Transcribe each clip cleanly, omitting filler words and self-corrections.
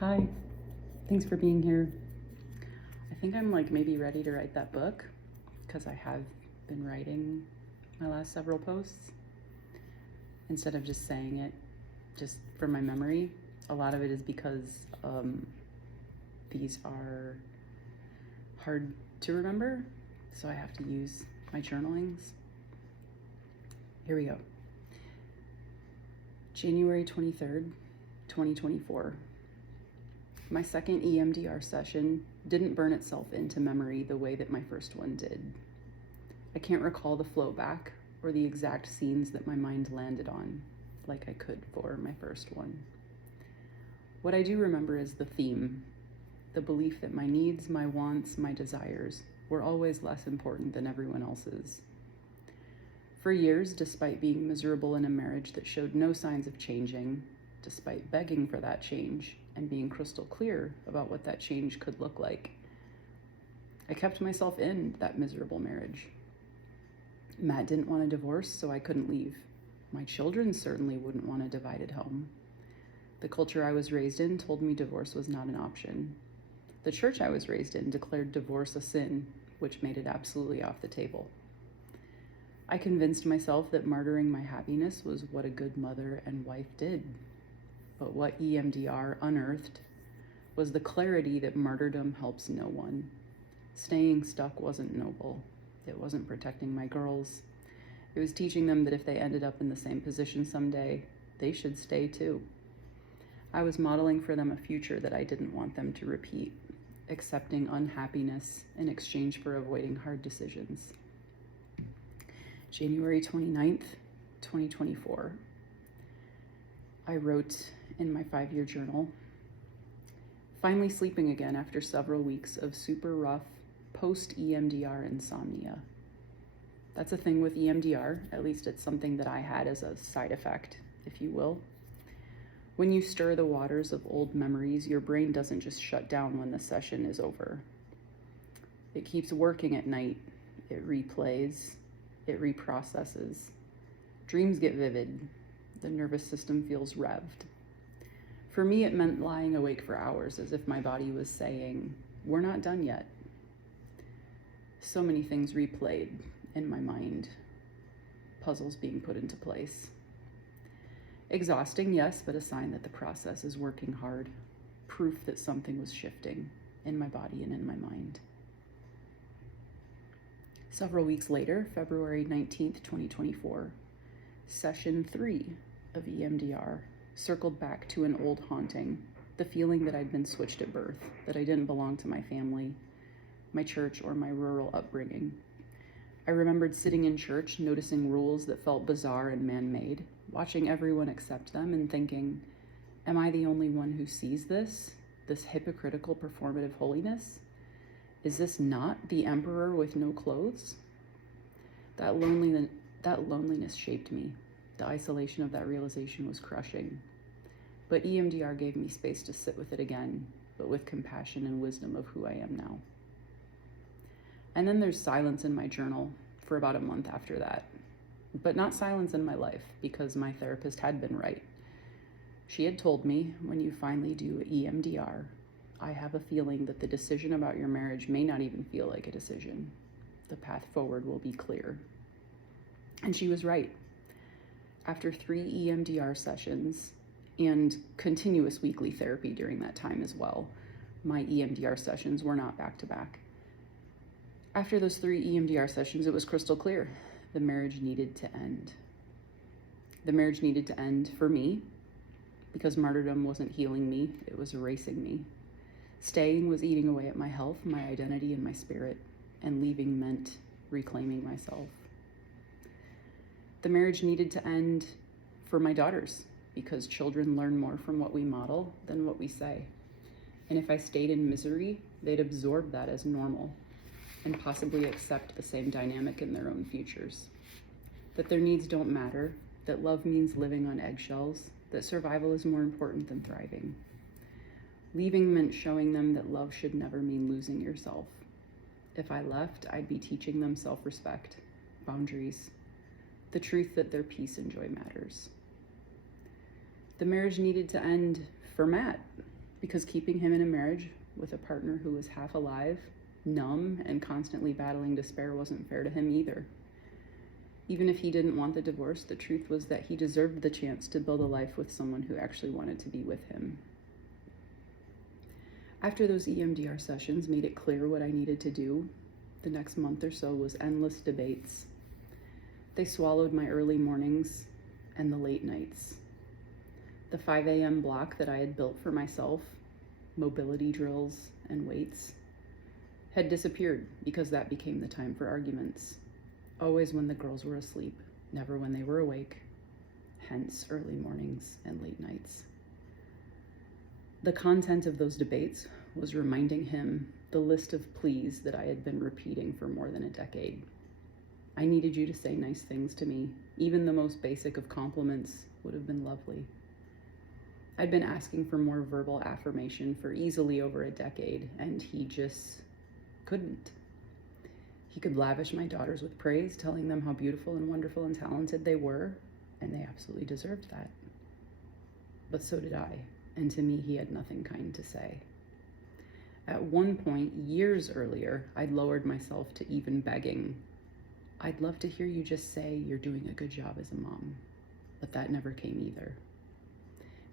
Hi, thanks for being here. I think I'm maybe ready to write that book because I have been writing my last several posts instead of just saying it just from my memory. A lot of it is because these are hard to remember, so I have to use my journalings. Here we go. January 23rd, 2024. My second EMDR session didn't burn itself into memory the way that my first one did. I can't recall the flow back or the exact scenes that my mind landed on like I could for my first one. What I do remember is the theme, the belief that my needs, my wants, my desires were always less important than everyone else's. For years, despite being miserable in a marriage that showed no signs of changing, despite begging for that change and being crystal clear about what that change could look like, I kept myself in that miserable marriage. Matt didn't want a divorce, so I couldn't leave. My children certainly wouldn't want a divided home. The culture I was raised in told me divorce was not an option. The church I was raised in declared divorce a sin, which made it absolutely off the table. I convinced myself that martyring my happiness was what a good mother and wife did. But what EMDR unearthed was the clarity that martyrdom helps no one. Staying stuck wasn't noble. It wasn't protecting my girls. It was teaching them that if they ended up in the same position someday, they should stay too. I was modeling for them a future that I didn't want them to repeat, accepting unhappiness in exchange for avoiding hard decisions. January 29th, 2024. I wrote in my 5-year journal, finally sleeping again after several weeks of super rough post-EMDR insomnia. That's a thing with EMDR, at least it's something that I had as a side effect, if you will. When you stir the waters of old memories, your brain doesn't just shut down when the session is over. It keeps working at night. It replays. It reprocesses. Dreams get vivid. The nervous system feels revved. For me, it meant lying awake for hours as if my body was saying, we're not done yet. So many things replayed in my mind, puzzles being put into place. Exhausting, yes, but a sign that the process is working hard, proof that something was shifting in my body and in my mind. Several weeks later, February 19th, 2024, session 3 of EMDR circled back to an old haunting, the feeling that I'd been switched at birth, that I didn't belong to my family, my church, or my rural upbringing. I remembered sitting in church, noticing rules that felt bizarre and man-made, watching everyone accept them and thinking, am I the only one who sees this hypocritical performative holiness? Is this not the emperor with no clothes? That loneliness shaped me. The isolation of that realization was crushing. But EMDR gave me space to sit with it again, but with compassion and wisdom of who I am now. And then there's silence in my journal for about a month after that. But not silence in my life, because my therapist had been right. She had told me, when you finally do EMDR, I have a feeling that the decision about your marriage may not even feel like a decision. The path forward will be clear. And she was right. After 3 EMDR sessions and continuous weekly therapy during that time as well, my EMDR sessions were not back to back. After those 3 EMDR sessions, it was crystal clear. The marriage needed to end. The marriage needed to end for me because martyrdom wasn't healing me, it was erasing me. Staying was eating away at my health, my identity, and my spirit, and leaving meant reclaiming myself. The marriage needed to end for my daughters because children learn more from what we model than what we say. And if I stayed in misery, they'd absorb that as normal and possibly accept the same dynamic in their own futures. That their needs don't matter, that love means living on eggshells, that survival is more important than thriving. Leaving meant showing them that love should never mean losing yourself. If I left, I'd be teaching them self-respect, boundaries, the truth that their peace and joy matters. The marriage needed to end for Matt because keeping him in a marriage with a partner who was half alive, numb, and constantly battling despair wasn't fair to him either. Even if he didn't want the divorce, the truth was that he deserved the chance to build a life with someone who actually wanted to be with him. After those EMDR sessions made it clear what I needed to do, the next month or so was endless debates. They swallowed my early mornings and the late nights. The 5 a.m. block that I had built for myself, mobility drills and weights, had disappeared because that became the time for arguments. Always when the girls were asleep, never when they were awake, hence early mornings and late nights. The content of those debates was reminding him the list of pleas that I had been repeating for more than a decade. I needed you to say nice things to me. Even the most basic of compliments would have been lovely. I'd been asking for more verbal affirmation for easily over a decade, and he just couldn't. He could lavish my daughters with praise, telling them how beautiful and wonderful and talented they were, and they absolutely deserved that. But so did I, and to me, he had nothing kind to say. At one point, years earlier, I'd lowered myself to even begging. I'd love to hear you just say you're doing a good job as a mom, but that never came either.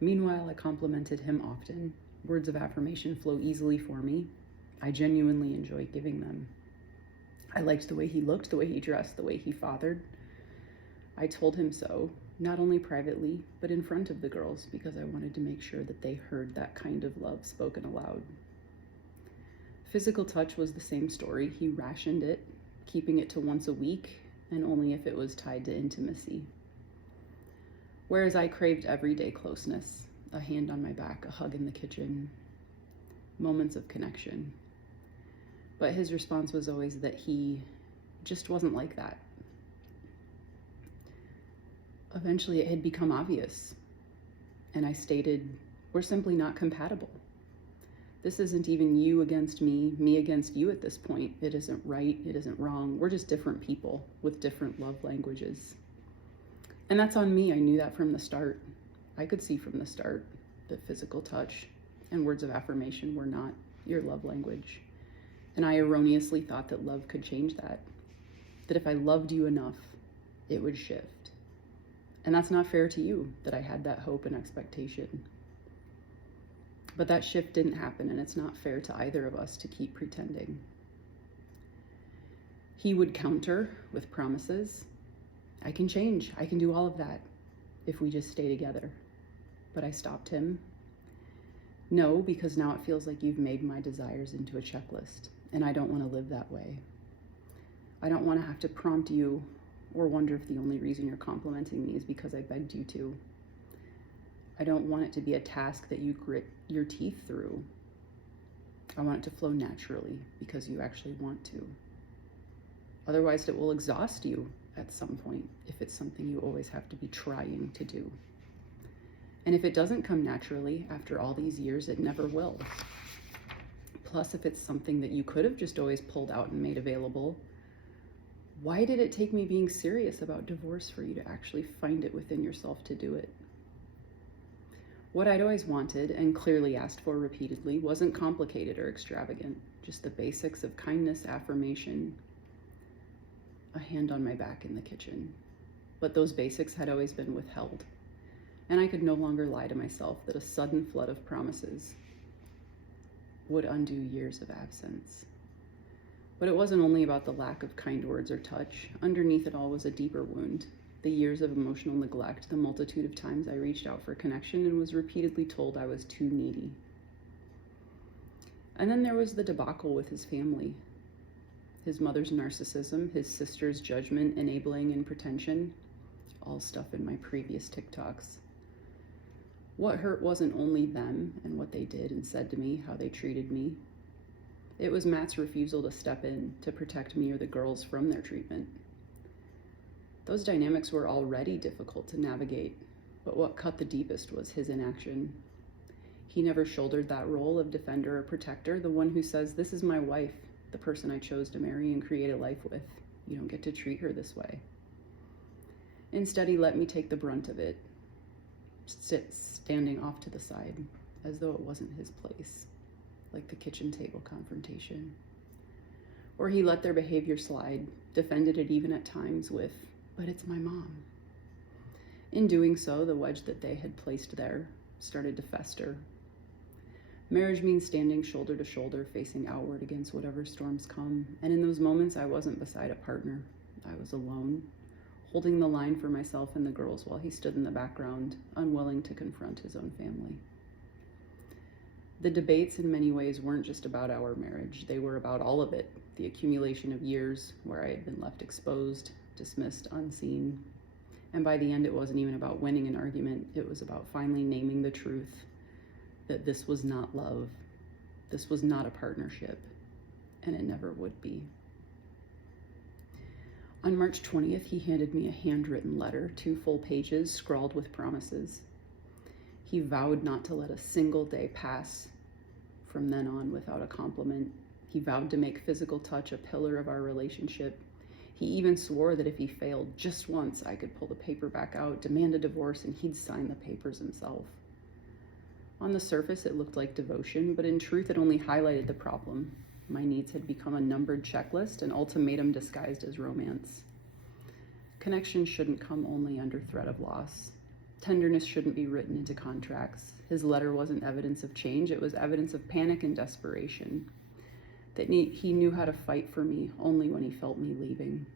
Meanwhile, I complimented him often. Words of affirmation flow easily for me. I genuinely enjoy giving them. I liked the way he looked, the way he dressed, the way he fathered. I told him so, not only privately, but in front of the girls, because I wanted to make sure that they heard that kind of love spoken aloud. Physical touch was the same story. He rationed it, keeping it to once a week, and only if it was tied to intimacy. Whereas I craved everyday closeness, a hand on my back, a hug in the kitchen, moments of connection. But his response was always that he just wasn't like that. Eventually it had become obvious, and I stated, we're simply not compatible. This isn't even you against me against you at this point. It isn't right, it isn't wrong. We're just different people with different love languages. And that's on me. I knew that from the start. I could see from the start that physical touch and words of affirmation were not your love language. And I erroneously thought that love could change that. That if I loved you enough, it would shift. And that's not fair to you, that I had that hope and expectation. But that shift didn't happen, and it's not fair to either of us to keep pretending. He would counter with promises. I can change. I can do all of that if we just stay together. But I stopped him. No, because now it feels like you've made my desires into a checklist, and I don't want to live that way. I don't want to have to prompt you or wonder if the only reason you're complimenting me is because I begged you to. I don't want it to be a task that you grit your teeth through. I want it to flow naturally because you actually want to. Otherwise, it will exhaust you at some point if it's something you always have to be trying to do. And if it doesn't come naturally after all these years, it never will. Plus, if it's something that you could have just always pulled out and made available, why did it take me being serious about divorce for you to actually find it within yourself to do it? What I'd always wanted and clearly asked for repeatedly wasn't complicated or extravagant, just the basics of kindness, affirmation, a hand on my back in the kitchen. But those basics had always been withheld, and I could no longer lie to myself that a sudden flood of promises would undo years of absence. But it wasn't only about the lack of kind words or touch. Underneath it all was a deeper wound. The years of emotional neglect, the multitude of times I reached out for connection and was repeatedly told I was too needy. And then there was the debacle with his family. His mother's narcissism, his sister's judgment, enabling, and pretension. All stuff in my previous TikToks. What hurt wasn't only them and what they did and said to me, how they treated me. It was Matt's refusal to step in to protect me or the girls from their treatment. Those dynamics were already difficult to navigate, but what cut the deepest was his inaction. He never shouldered that role of defender or protector, the one who says, this is my wife, the person I chose to marry and create a life with. You don't get to treat her this way. Instead, he let me take the brunt of it, standing off to the side, as though it wasn't his place, like the kitchen table confrontation. Or he let their behavior slide, defended it even at times with, "But it's my mom." In doing so, the wedge that they had placed there started to fester. Marriage means standing shoulder to shoulder, facing outward against whatever storms come. And in those moments, I wasn't beside a partner. I was alone, holding the line for myself and the girls while he stood in the background, unwilling to confront his own family. The debates in many ways weren't just about our marriage. They were about all of it, the accumulation of years where I had been left exposed, dismissed, unseen. And by the end, it wasn't even about winning an argument. It was about finally naming the truth that this was not love, this was not a partnership, and it never would be. On March 20th, he handed me a handwritten letter, 2 full pages scrawled with promises. He vowed not to let a single day pass from then on without a compliment. He vowed to make physical touch a pillar of our relationship. He even swore that if he failed just once, I could pull the paper back out, demand a divorce, and he'd sign the papers himself. On the surface, it looked like devotion, but in truth, it only highlighted the problem. My needs had become a numbered checklist, an ultimatum disguised as romance. Connection shouldn't come only under threat of loss. Tenderness shouldn't be written into contracts. His letter wasn't evidence of change, it was evidence of panic and desperation. That he knew how to fight for me only when he felt me leaving.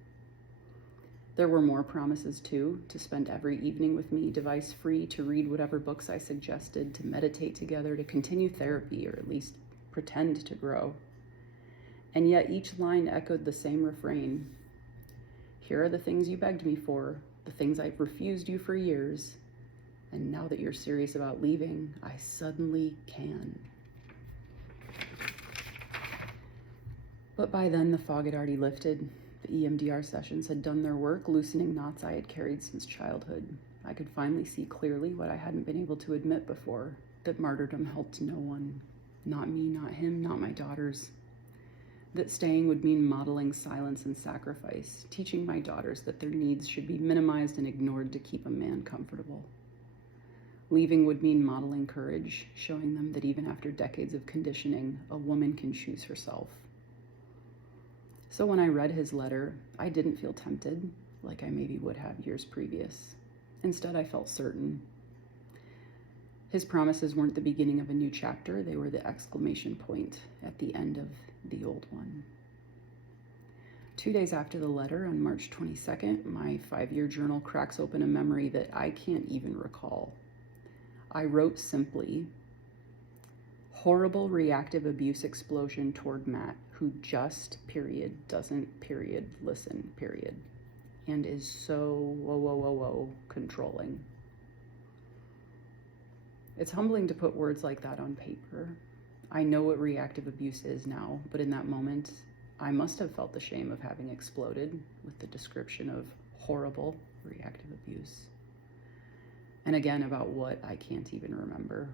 There were more promises too, to spend every evening with me, device-free, to read whatever books I suggested, to meditate together, to continue therapy, or at least pretend to grow. And yet each line echoed the same refrain. Here are the things you begged me for, the things I've refused you for years, and now that you're serious about leaving, I suddenly can. But by then the fog had already lifted. The EMDR sessions had done their work, loosening knots I had carried since childhood. I could finally see clearly what I hadn't been able to admit before, that martyrdom helped no one. Not me, not him, not my daughters. That staying would mean modeling silence and sacrifice, teaching my daughters that their needs should be minimized and ignored to keep a man comfortable. Leaving would mean modeling courage, showing them that even after decades of conditioning, a woman can choose herself. So when I read his letter, I didn't feel tempted, like I maybe would have years previous. Instead, I felt certain. His promises weren't the beginning of a new chapter, they were the exclamation point at the end of the old one. 2 days after the letter, on March 22nd, my 5-year journal cracks open a memory that I can't even recall. I wrote simply, horrible reactive abuse explosion toward Matt, who just, doesn't, listen, and is so, controlling. It's humbling to put words like that on paper. I know what reactive abuse is now, but in that moment, I must have felt the shame of having exploded with the description of horrible reactive abuse. And again, about what I can't even remember.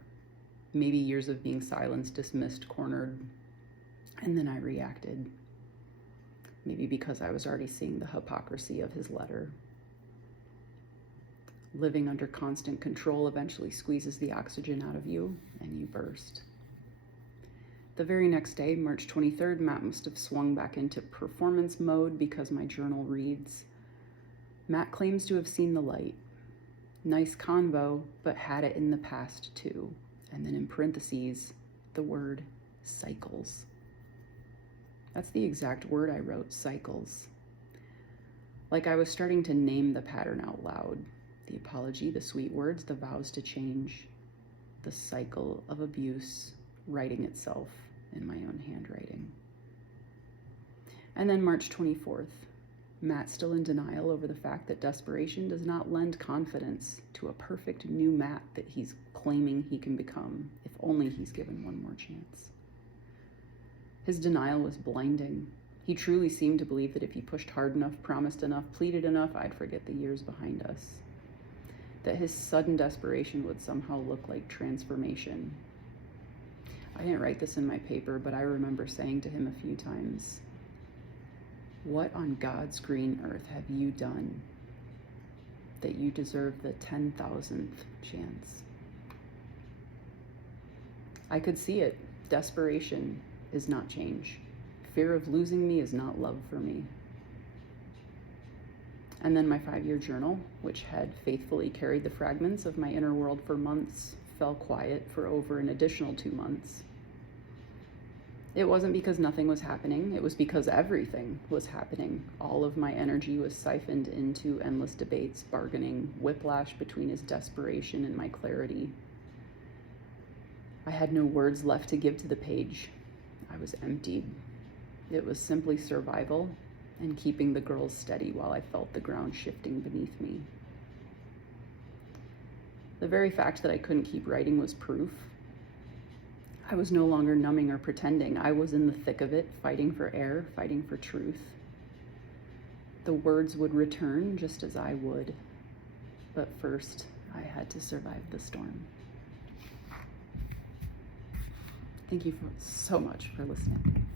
Maybe years of being silenced, dismissed, cornered, and then I reacted. Maybe because I was already seeing the hypocrisy of his letter. Living under constant control eventually squeezes the oxygen out of you, and you burst. The very next day, March 23rd, Matt must have swung back into performance mode because my journal reads, Matt claims to have seen the light. Nice convo, but had it in the past too. And then in parentheses, the word cycles. That's the exact word I wrote, cycles. Like I was starting to name the pattern out loud. The apology, the sweet words, the vows to change. The cycle of abuse writing itself in my own handwriting. And then March 24th, Matt still in denial over the fact that desperation does not lend confidence to a perfect new Matt that he's claiming he can become if only he's given one more chance. His denial was blinding. He truly seemed to believe that if he pushed hard enough, promised enough, pleaded enough, I'd forget the years behind us. That his sudden desperation would somehow look like transformation. I didn't write this in my paper, but I remember saying to him a few times, what on God's green earth have you done that you deserve the 10,000th chance? I could see it. Desperation is not change. Fear of losing me is not love for me. And then my 5-year journal, which had faithfully carried the fragments of my inner world for months, fell quiet for over an additional 2 months. It wasn't because nothing was happening, it was because everything was happening. All of my energy was siphoned into endless debates, bargaining, whiplash between his desperation and my clarity. I had no words left to give to the page. I was emptied. It was simply survival and keeping the girls steady while I felt the ground shifting beneath me. The very fact that I couldn't keep writing was proof. I was no longer numbing or pretending. I was in the thick of it, fighting for air, fighting for truth. The words would return just as I would, but first I had to survive the storm. Thank you so much for listening.